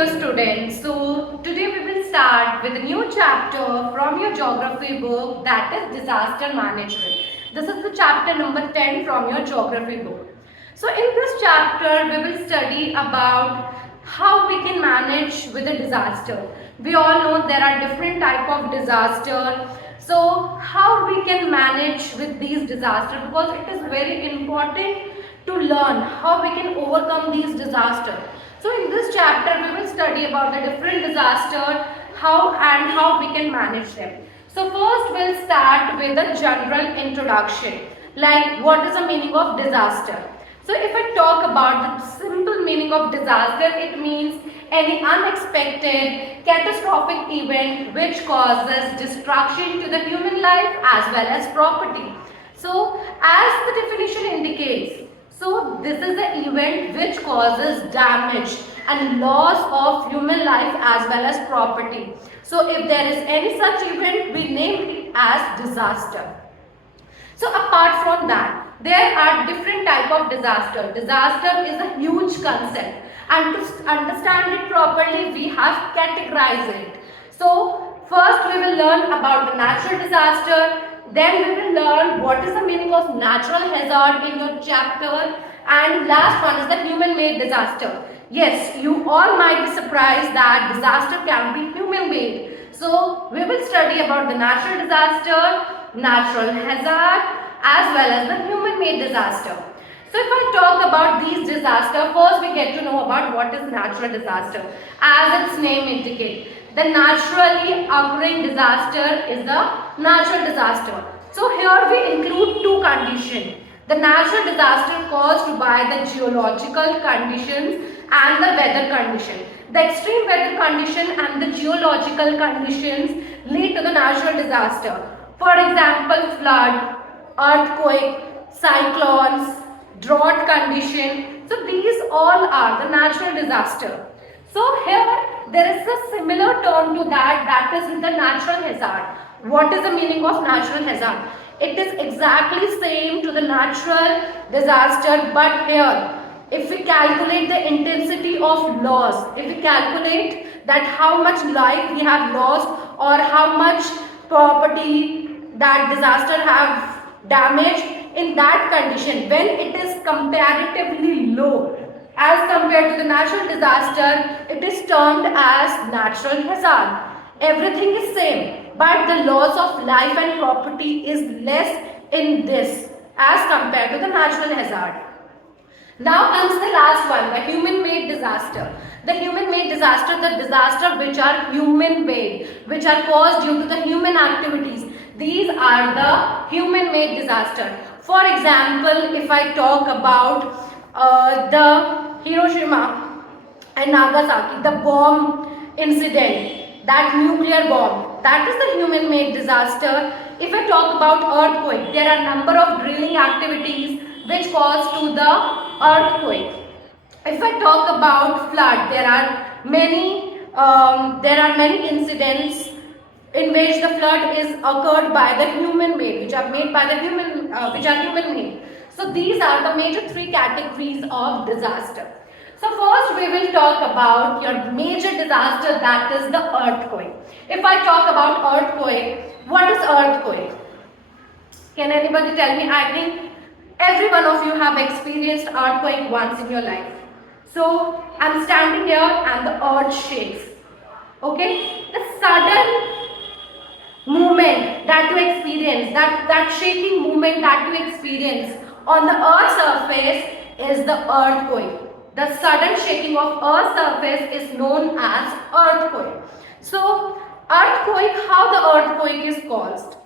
dear students. So today we will start with a new chapter from your geography book, that is disaster management. This is the chapter number 10 from your geography book. So in this chapter we will study about how we can manage with a disaster. We all know there are different type of disaster. So how we can manage with these disasters, because it is very important to learn how we can overcome these disasters. So in this chapter we will study about the different disasters, how we can manage them. So first we'll start with a general introduction, like what is the meaning of disaster. So if I talk about the simple meaning of disaster, it means any unexpected catastrophic event which causes destruction to the human life as well as property. So as the definition indicates, so this is the event which causes damage and loss of human life as well as property. So if there is any such event, we name it as disaster. So apart from that, there are different type of disaster. Disaster is a huge concept, and to understand it properly, we have categorized it. So first we will learn about the natural disaster. Then we will learn what is the meaning of natural hazard in your chapter, and last one is the human-made disaster. Yes, you all might be surprised that disaster can be human-made. So we will study about the natural disaster, natural hazard, as well as the human-made disaster. So if I talk about these disasters, first we get to know about what is natural disaster. As its name indicates, the naturally occurring disaster is the natural disaster. So here we include two conditions. The natural disaster caused by the geological conditions and the weather condition. The extreme weather condition and the geological conditions lead to the natural disaster. For example, flood, earthquake, cyclones, drought condition. So these all are the natural disaster. So here there is a similar term to that is the natural hazard. What is the meaning of natural hazard? It is exactly same to the natural disaster, but here if we calculate the intensity of loss, if we calculate that how much life we have lost or how much property that disaster have damaged, in that condition when it is comparatively low as compared to the natural disaster, it is termed as natural hazard. Everything is same, but the loss of life and property is less in this as compared to the natural hazard. Now comes the last one, the human-made disaster. The human-made disaster, the disaster which are human-made, which are caused due to the human activities. These are the human-made disaster. For example, if I talk about the Hiroshima and Nagasaki, the bomb incident, that nuclear bomb, that is the human-made disaster. If I talk about earthquake, there are number of drilling activities which cause to the earthquake. If I talk about flood, there are many incidents in which the flood is occurred by the human made, which are made by the human made. So these are the major three categories of disaster. So first we will talk about your major disaster, that is the earthquake. If I talk about earthquake, what is earthquake? Can anybody tell me? I think every one of you have experienced earthquake once in your life. So I'm standing here and the earth shakes. Okay? The sudden movement that you experience, that shaking movement that you experience on the earth's surface is the earthquake. The sudden shaking of earth's surface is known as earthquake. So earthquake, how the earthquake is caused?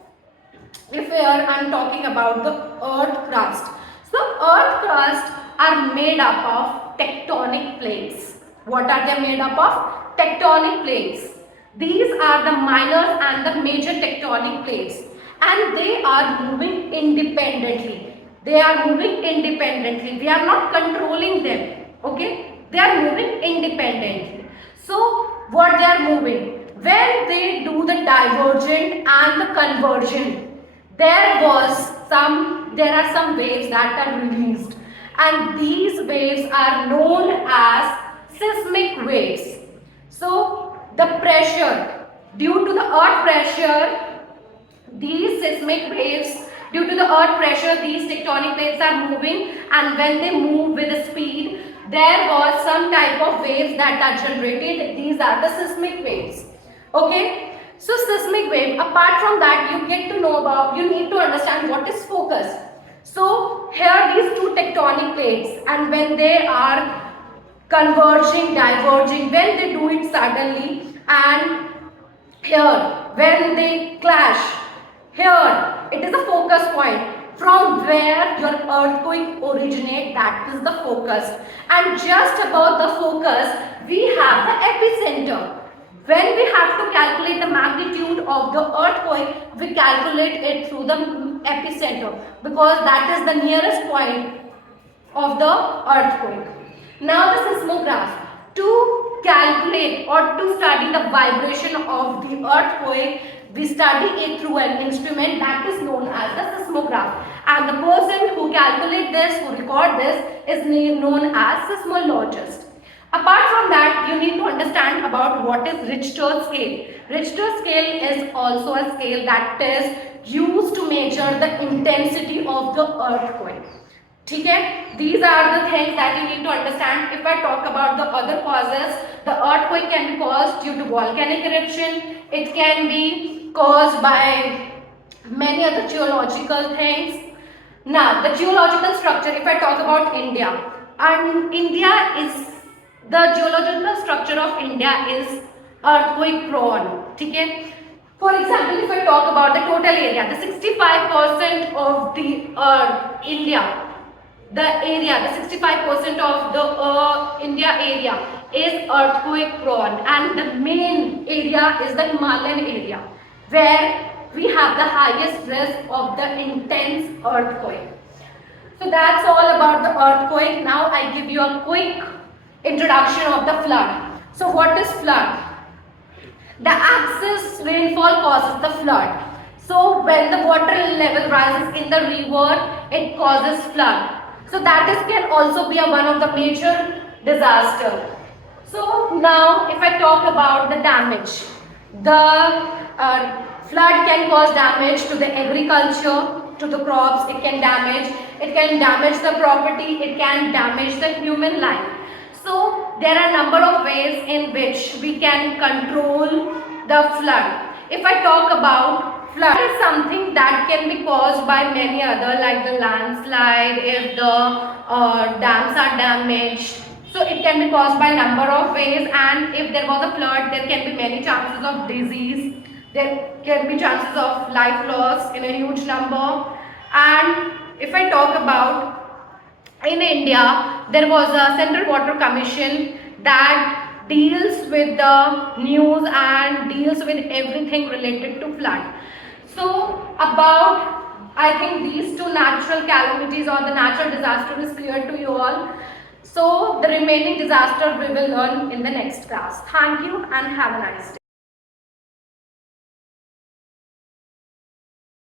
If here I am talking about the earth crust. So earth crust are made up of tectonic plates. What are they made up of? Tectonic plates. These are the minor and the major tectonic plates, and they are moving independently. They are moving independently. We are not controlling them. Okay? They are moving independently. So what they are moving? When they do the divergent and the convergent, there are some waves that are released, and these waves are known as seismic waves. So the pressure, due to the earth pressure, these seismic waves, due to the earth pressure, these tectonic plates are moving, and when they move with a speed, there was some type of waves that are generated. These are the seismic waves. Okay. So seismic wave, apart from that, you get to know about, you need to understand what is focus. So here these two tectonic plates, and when they are converging, diverging, when they do it suddenly, and here when they clash, here it is a focus point from where your earthquake originate, that is the focus, and just above the focus we have the epicenter. When we have to calculate the magnitude of the earthquake, we calculate it through the epicenter, because that is the nearest point of the earthquake. Now the seismograph. To calculate or to study the vibration of the earthquake, we study it through an instrument that is known as the seismograph. And the person who calculate this, who record this, is known as seismologist. Apart from that, you need to understand about what is Richter scale. Richter scale is also a scale that is used to measure the intensity of the earthquake. Okay? These are the things that you need to understand. If I talk about the other causes, the earthquake can be caused due to volcanic eruption. It can be caused by many other geological things. Now, the geological structure, if I talk about India, and India is, the geological structure of India is earthquake prone. Okay? For example, if I talk about the total area, the 65% of the India, the area, the 65% of the India area is earthquake prone, and the main area is the Himalayan area, where we have the highest risk of the intense earthquake. So that's all about the earthquake. Now I give you a quick introduction of the flood. So what is flood? The excess rainfall causes the flood. So when the water level rises in the river, it causes flood. So that is can also be one of the major disaster. So now if I talk about the damage, the flood can cause damage to the agriculture, to the crops. It can damage the property, it can damage the human life. So there are a number of ways in which we can control the flood. If I talk about flood, is something that can be caused by many other, like the landslide, if the dams are damaged. So it can be caused by a number of ways, and if there was a flood, there can be many chances of disease. There can be chances of life loss in a huge number. And if I talk about in India, there was a Central Water Commission that deals with the news and deals with everything related to flood. So about, I think these two natural calamities or the natural disaster is clear to you all. So the remaining disaster we will learn in the next class. Thank you and have a nice day.